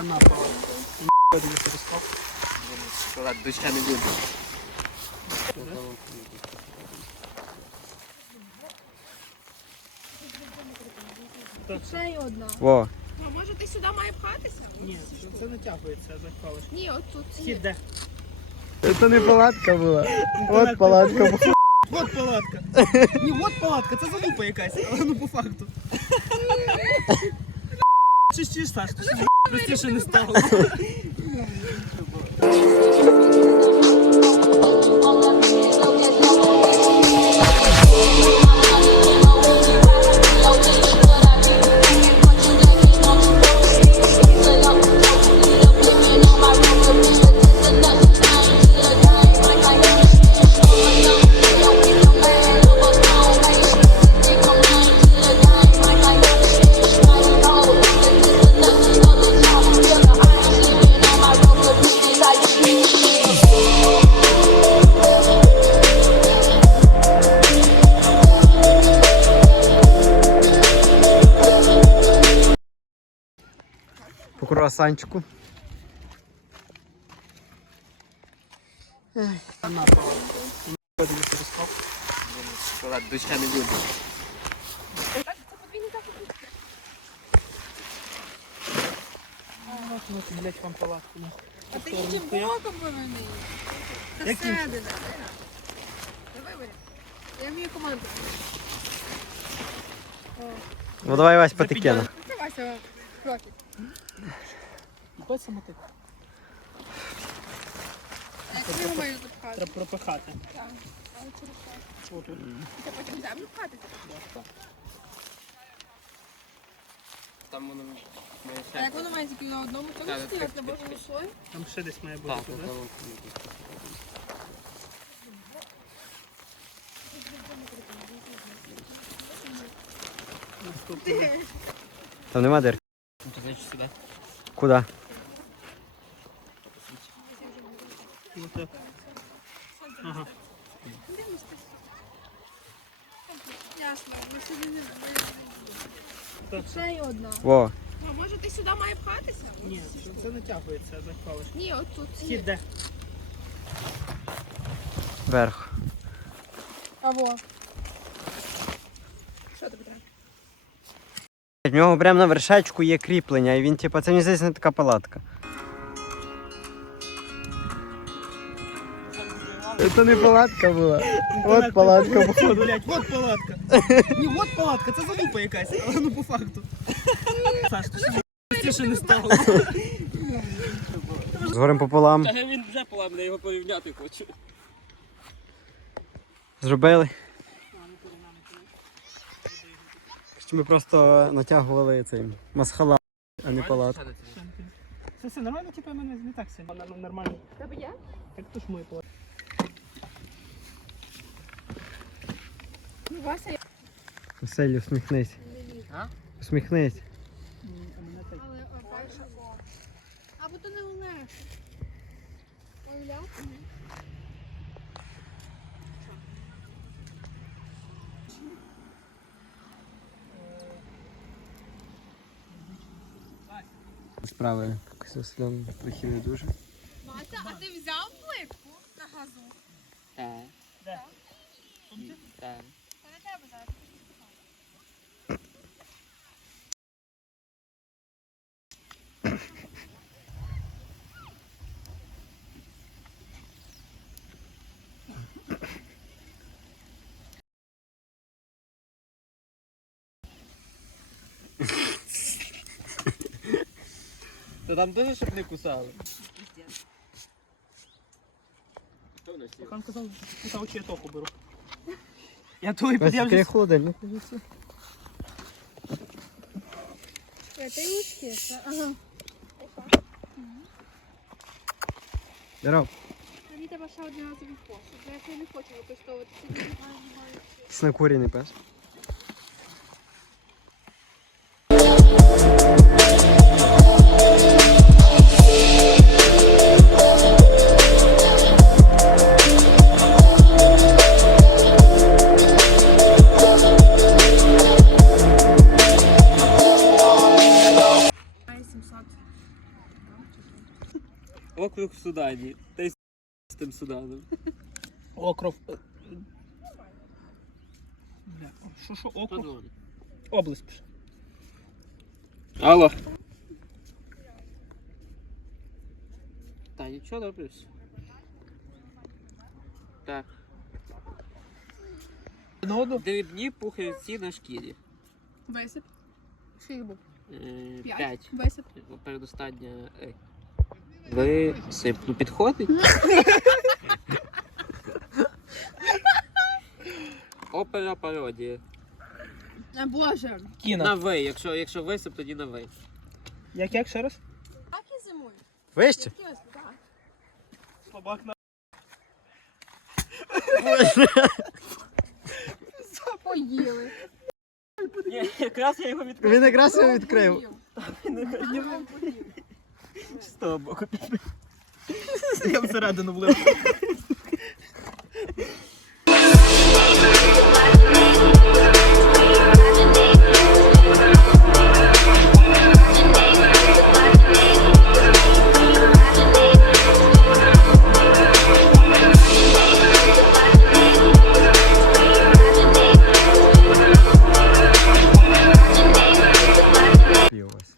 На палатку. Дивися, розклав. Шоколад, доща не буде. Ще й одна. Во. А може ти сюди має пхатися? Ні, це- це натягується, захвалиш. Ні, от тут є. Хід де? Це не палатка була. От палатка була. От палатка. Ні, от палатка, це залупа якась, але ну по факту. Чистіш, Саш, ти що простіше не стало. круасанчику. Доща не буде. Вам палатку. ну. А ти її боком всередина. На. Я вмію команду. Ну давай Вась Запідняй. потекена. Це Вася профіль. Ось самотик. Як його маєш запхати? Треба пропихати. Так. Але через що? Отут. Ти потім землю пхатися? Там воно має А як воно має тільки на одному тому Так, стояти так, на божому слої? Там ще десь має бути. Так, туди. так. Там нема дирки. Ну. Куди? Ага. Ясно, ми сюди не Так. Ще й одна. Во. А може ти сюди має пхатися? Ні, це- це натягується, захвалиш. Ні, от тут Хід є. де? Вверх. Або. Що тобі треба? В нього прямо на вершечку є кріплення, і він, типу, це мені здається не така палатка. Це не палатка була. От палатка була. От, от палатка. Ні, от палатка, це залупа якась, але ну по факту. Саш, ти що простіше не стало. Згорем пополам. Та він вже поламаний, я його порівняти хочу. Зробили. Чи Ми просто натягували цей масхала, а не палатку. Все, все, нормально, типу, мене не так сильно. Нормально. Тебе є? Як то ж моє палатка? Ну, Вася, я Веселі, усміхнись. А? Усміхнись. Але о. Або то не Олег. Оля? Справи якось сльон трохи не дуже. Мася, а ти взяв плитку на газу? Так. Так. Та на тебе зараз. Та там теж, щоб не кусали. Хто носив? Хан казав, що очі я току беру. Я той Весь під'їв такий вже. холодильник. Ти узкі? Ага. Здоров. Мені треба ще один разовий посуд. Я не хочу використовувати сьогодні. Якийсь накурений пес. Судані. Та й з тим Суданом. Окров. е, Бля, Що що округ? Область пише. Алло. Та нічого добре. все. Так. Ноду? Дрібні пухирці на шкірі. Висип. Скільки був? Е, П'ять. П'ять. Висип. Передостання. е, Висип. Ну підходить. Опера пародія. А, Боже. На. Ви. Якщо, якщо висип, тоді на ви. Як як ще раз? Так і зимою. Вище? так. Слабак на. Поїли. Ні, якраз я його відкрив. Він якраз його відкрив. З того боку. Я всередину влив.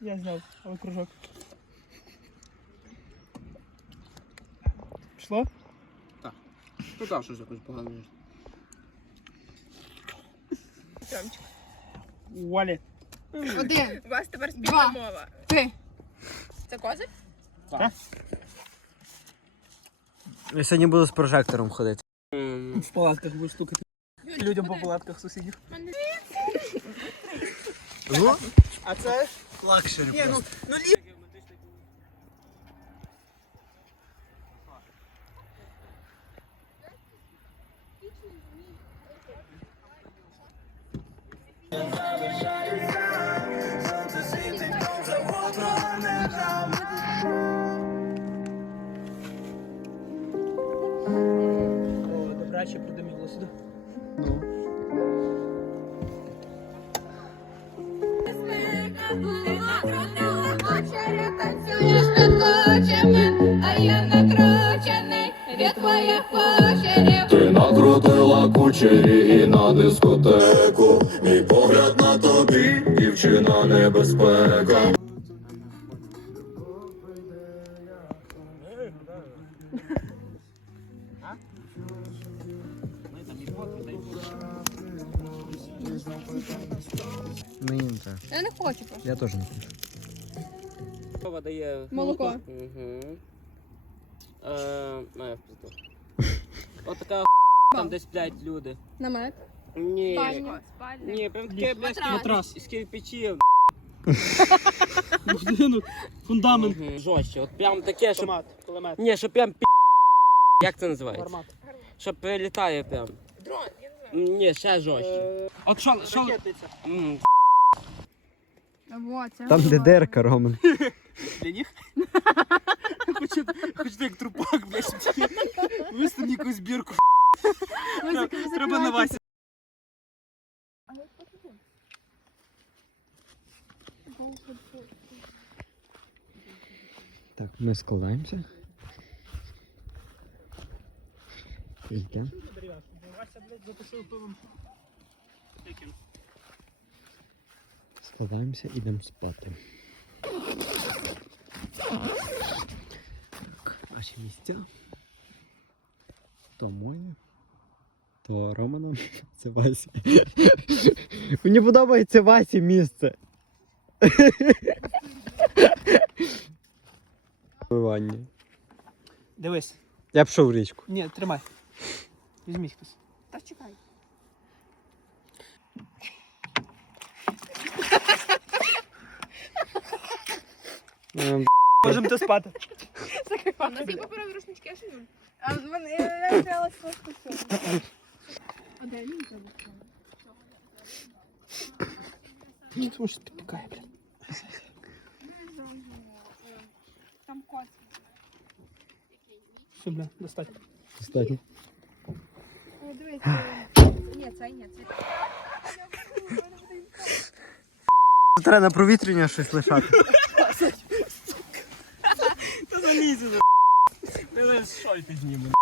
Я зняв, але кружок. Пішло? Ну так, що ж якось погано. Валі. Один. У вас тепер Два. спільна мова. Три. Це козик? Я сьогодні буду з прожектором ходити. В палатках будеш стукати. Людям по палатках сусідів. Ну? А це? Лакшері. Ні, ну, ну лі... О, добряче продиміло сюди. Кочами, а я накручений від твоїх кучерів. Ти накрутила кучері і на дискотеку. Мій погляд на тобі, дівчина небезпека. Так. Я не хочу просто. Я теж не хочу. Вова дає Молоко. Угу. Е, не, в пизду. От така там десь сплять люди. Намет. Ні. Спальня. Спальня. Ні, прям таке, блядь, Матрас. з кирпичів. Ну, Фундамент. Мгм. Жорстче, от прям таке, щоб... Автомат, кулемет, Ні, щоб прям пі... Як це називається? гармат. Щоб прилітає прям. Дрон, я не знаю. Ні, ще жорстче. От що, що... Ракетниця. М, Там де дерка, Роман. Для них? Хочете, хочете як трупак, блядь, виставні якусь бірку. Треба- Треба на Васі. Так, ми складаємося. Йдемо. Вася, блядь, затушив пивом. Яким? Складаємося, ідемо спати. Так, наші місця. То моє. То Романа. Це Васі. Мені подобається Васі місце. Дивись. Я пішов в річку. Ні, тримай. Візьміть хтось. Можемо ти спати. У нас є паперові рушнички, що ні? А в мене я взялась просто все. А де він? Тому що підпікає, блядь. Там кот. Все, бля, достатньо. Достатньо. О, дивись. Ні, це ні, це. Треба на провітрення щось лишати. Лише шой піднімемо.